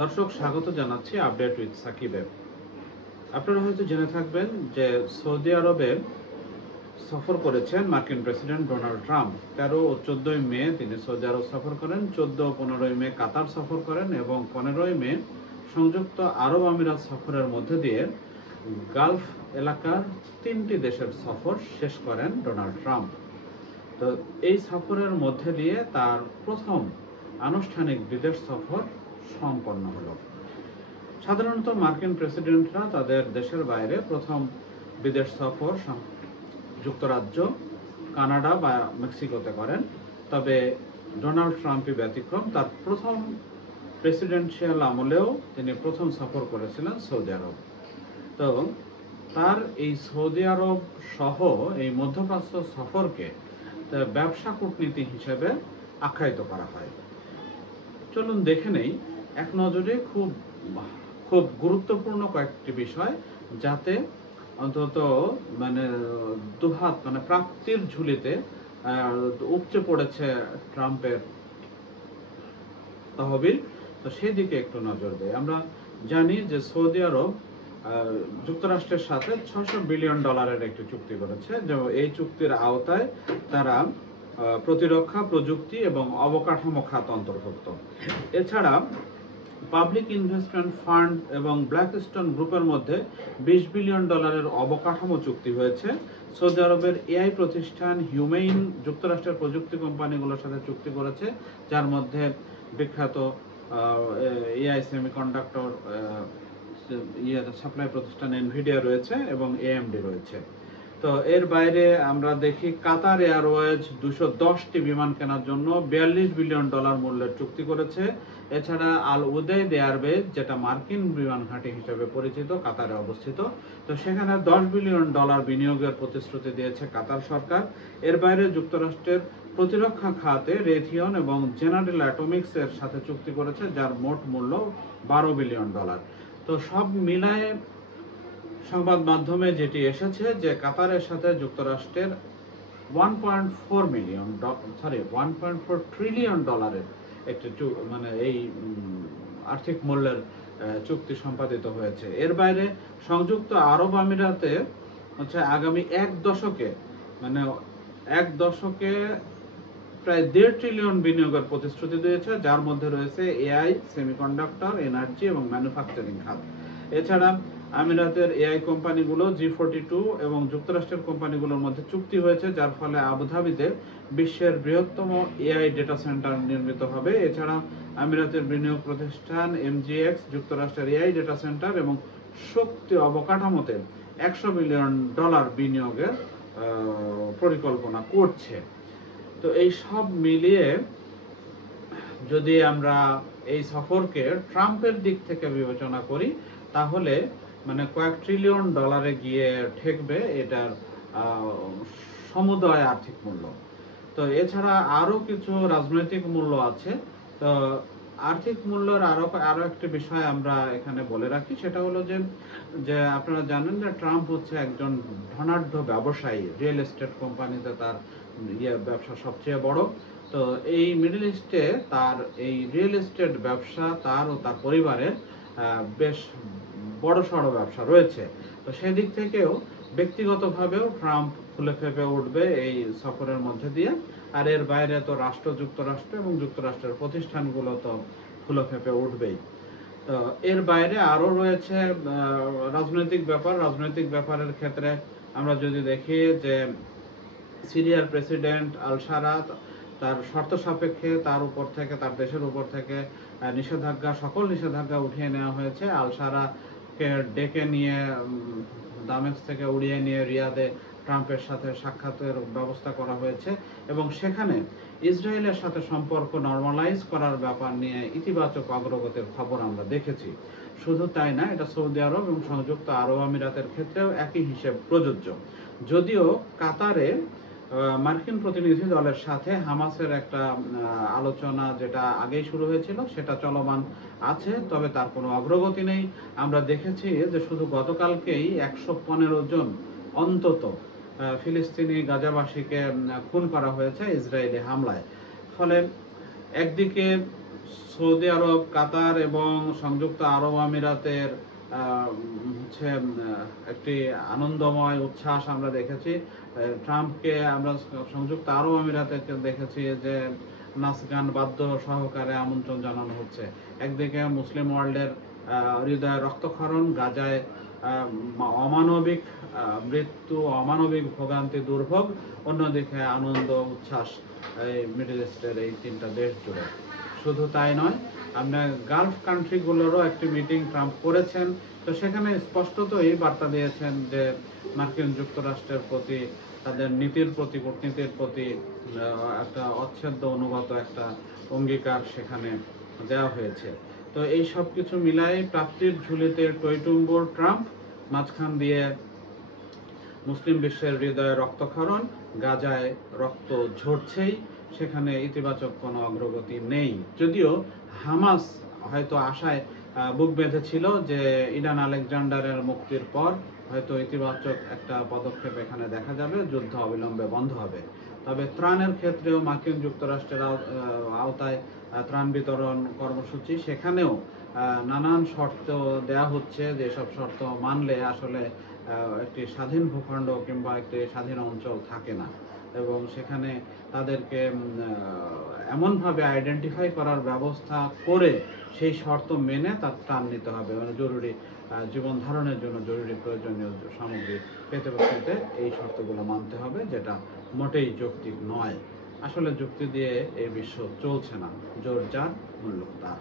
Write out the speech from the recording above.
দর্শক স্বাগত জানাচ্ছি আপডেট উইথ সাকিবে। আপনারা হয়তো জেনে থাকবেন যে সৌদি আরবে সফর করেছেন মার্কিন প্রেসিডেন্ট ডোনাল্ড ট্রাম্প। 13 ও 14 মে তিনি সৌদি আরব সফর করেন, 14 ও 15 মে কাতার সফর করেন এবং 15 মে সংযুক্ত আরব আমিরাত সফরের মধ্যে দিয়ে গালফ এলাকার 3টি দেশের সফর শেষ করেন ডোনাল্ড ট্রাম্প। তো এই সফরের মধ্যে দিয়ে তার প্রথম আনুষ্ঠানিক বিদেশ সফর সম্পন্ন হলো। সাধারণত মার্কিন প্রেসিডেন্টরা তাদের দেশের বাইরে প্রথম বিদেশ সফর যুক্তরাজ্য, কানাডা বা মেক্সিকোতে করেন, তবে ডোনাল্ড ট্রাম্পই ব্যতিক্রম। তার প্রথম প্রেসিডেন্সিয়াল আমলেও তিনি প্রথম সফর করেছিলেন সৌদি আরব। তো তার এই সৌদি আরব সহ এই মধ্যপ্রাচ্য সফরকে ব্যবসা কূটনীতি হিসেবে আখ্যায়িত করা হয়। চলুন দেখে নেই এক নজরে খুব খুব গুরুত্বপূর্ণ কয়েকটি বিষয়, যাতে অন্তত দুহাত প্রাপ্তির ঝুলিতে উপচে পড়েছে ট্রাম্পের তহবিল। তো সেই দিকে একটু নজর দেয়। আমরা জানি যে সৌদি আরব যুক্তরাষ্ট্রের সাথে $600 বিলিয়ন একটি চুক্তি করেছে। যে এই চুক্তির আওতায় তারা প্রতিরক্ষা, প্রযুক্তি এবং অবকাঠামো খাত অন্তর্ভুক্ত। এছাড়া পাবলিক ইনভেস্টমেন্ট ফান্ড এবং ব্ল্যাকস্টোন গ্রুপের মধ্যে $20 বিলিয়ন অবকাঠামো চুক্তি হয়েছে। সৌদি আরবের এআই প্রতিষ্ঠান হিউমেইন যুক্তরাষ্ট্রের প্রযুক্তি কোম্পানিগুলোর সাথে চুক্তি করেছে, যার মধ্যে বিখ্যাত এআই সেমিকন্ডাক্টর সাপ্লাই প্রতিষ্ঠান এনভিডিয়া রয়েছে এবং এএমডি রয়েছে। তো এর বাইরে আমরা দেখি কাতার এয়ারওয়েজ 210টি বিমান কেনার জন্য $42 বিলিয়ন মূল্যের চুক্তি করেছে। এছাড়া আল উদেইদ এয়ারবেজ, যেটা মার্কিন বিমান ঘাঁটি হিসেবে পরিচিত, কাতারে অবস্থিত, তো সেখানে $10 বিলিয়ন বিনিয়োগের প্রতিশ্রুতি দিয়েছে কাতার সরকার। এর বাইরে যুক্তরাষ্ট্রের প্রতিরক্ষা খাতে রেথিয়ন এবং জেনারেল অ্যাটমিক্স এর সাথে চুক্তি করেছে, যার মোট মূল্য $12 বিলিয়ন। তো সব মিলায়ে সংবাদ মাধ্যমে যেটি এসেছে যে কাতারের সাথে যুক্তরাষ্ট্রের $1.4 ট্রিলিয়ন একটি এই আর্থিক মূল্যের চুক্তি সম্পাদিত হয়েছে। এর বাইরে সংযুক্ত আরব আমিরাতে আগামী এক দশকে প্রায় $1.5 ট্রিলিয়ন বিনিয়োগের প্রতিশ্রুতি দিয়েছে, যার মধ্যে রয়েছে এআই, সেমিকন্ডাক্টর, এনার্জি এবং ম্যানুফ্যাকচারিং খাত। এছাড়া আমিরাতের এআই কোম্পানিগুলো G42 এবং যুক্তরাষ্ট্রের কোম্পানিগুলোর মধ্যে চুক্তি হয়েছে, যার ফলে আবুধাবিতে বিশ্বের বৃহত্তম এআই ডেটা সেন্টার নির্মিত হবে। এছাড়া আমিরাতের বিনিয়োগ প্রতিষ্ঠান MGX যুক্তরাষ্ট্রের এআই ডেটা সেন্টার এবং শক্তি অবকাঠামোতে $100 বিলিয়ন বিনিয়োগের পরিকল্পনা করছে। তো এই সব মিলিয়ে যদি আমরা এই সফরকে ট্রাম্পের দিক থেকে বিবেচনা করি, তাহলে কয়েক ট্রিলিয়ন ডলারে গিয়ে ঠেকবে এটার সমুদয় আর্থিক মূল্য। তো এছাড়া আরো কিছু রাজনৈতিক মূল্য আছে। তো আর্থিক মূল্যের আরো একটি বিষয় আমরা এখানে বলে রাখি, সেটা হলো যে আপনারা জানেন যে ট্রাম্প হচ্ছে একজন ধনাঢ্য ব্যবসায়ী। রিয়েল এস্টেট কোম্পানিতে তার ব্যবসা সবচেয়ে বড়। তো এই মিডল ইস্টে তার এই রিয়েল এস্টেট ব্যবসা তার ও তার পরিবারের বেশ বড়সড় ব্যবসা রয়েছে। তো সেদিক থেকেও ব্যক্তিগতভাবেও ট্রাম্প ফুলে ফেঁপে উঠবে এই সফরের মধ্যে দিয়ে। আর এর বাইরে তো যুক্তরাষ্ট্র এবং যুক্তরাষ্ট্রের প্রতিষ্ঠানগুলো তো ফুলে ফেঁপে উঠবেই। তো এর বাইরে আরো রয়েছে রাজনৈতিক ব্যাপারের ক্ষেত্রে আমরা যদি দেখি যে সিরিয়ার প্রেসিডেন্ট আল সারা, তার শর্ত সাপেক্ষে তার দেশের উপর থেকে সকল নিষেধাজ্ঞা উঠিয়ে নেওয়া হয়েছে। আল সারাকে ডেকে নিয়ে দামেস্ক থেকে উড়িয়ে নিয়ে রিয়াদে ট্রাম্পের সাথে সাক্ষাতের ব্যবস্থা করা হয়েছে এবং সেখানে ইসরায়েলের সাথে সম্পর্ক নরমালাইজ করার ব্যাপার নিয়ে ইতিবাচক অগ্রগতির খবর আমরা দেখেছি। শুধু তাই না, এটা সৌদি আরব এবং সংযুক্ত আরব আমিরাতের ক্ষেত্রেও একই হিসেব প্রযোজ্য। যদিও কাতারে মার্কিন প্রতিনিধি দলের সাথে হামাসের একটা আলোচনা যেটা আগেই শুরু হয়েছিল সেটা চলমান আছে, তবে তার কোনো অগ্রগতি নেই। আমরা দেখেছি যে শুধু গতকালকেই 115 জন অন্তত ফিলিস্তিনি গাজাবাসীকে খুন করা হয়েছে ইসরায়েলি হামলায়। ফলে একদিকে সৌদি আরব, কাতার এবং সংযুক্ত আরব আমিরাতের একটি আনন্দময় উচ্ছ্বাস আমরা দেখেছি। ট্রাম্পকে আমরা সংযুক্ত আরব আমিরাতে দেখেছি যে নাচ গান বাদ্য সহকারে আমন্ত্রণ জানানো হচ্ছে। একদিকে মুসলিম ওয়ার্ল্ডের হৃদয়ে রক্তক্ষরণ, গাজায় অমানবিক মৃত্যু, অমানবিক ভোগান্তি, দুর্ভোগ, অন্যদিকে আনন্দ উচ্ছ্বাস এই মিডল ইস্টের এই 3টা দেশ জুড়ে। শুধু তাই নয়, আমরা গালফ কান্ট্রিগুলোরও একটি মিটিং ট্রাম্প করেছেন। তো সেখানে স্পষ্টত এই বার্তা দিয়েছেন যে মার্কিন যুক্তরাষ্ট্রের প্রতি, তাদের নীতির প্রতি, কূটনীতির প্রতি একটা অচ্ছেদ্য অনুগত একটা অঙ্গীকার সেখানে দেওয়া হয়েছে। তো এই সব কিছু মিলাই প্রাপ্তির ঝুলিতে টইটুম্বুর ট্রাম্প, মাঝখান দিয়ে মুসলিম বিশ্বের হৃদয়ে রক্তক্ষরণ, গাজায় রক্ত ঝরছেই, সেখানে ইতিবাচক কোনো অগ্রগতি নেই। যদিও হামাস হয়তো আশায় বুক বেঁধেছিল যে ইরান আলেকজান্ডারের মুক্তির পর হয়তো ইতিবাচক একটা পদক্ষেপ এখানে দেখা যাবে, যুদ্ধ অবিলম্বে বন্ধ হবে। তবে ত্রাণের ক্ষেত্রেও মার্কিন যুক্তরাষ্ট্রের আওতায় ত্রাণ বিতরণ কর্মসূচি, সেখানেও নানান শর্ত দেয়া হচ্ছে, যেসব শর্ত মানলে আসলে একটি স্বাধীন ভূখণ্ড কিংবা একটি স্বাধীন অঞ্চল থাকে না, এবং সেখানে তাদেরকে এমনভাবে আইডেন্টিফাই করার ব্যবস্থা করে সেই শর্ত মেনে তার ত্রাণ নিতে হবে, মানে জরুরি জীবন ধারণের জন্য জরুরি প্রয়োজনীয় সামগ্রী পেতে পেতে এই শর্তগুলো মানতে হবে, যেটা মোটেই যৌক্তিক নয়। আসলে যুক্তি দিয়ে এই বিশ্ব চলছে না, জোর যার মূল্য তার।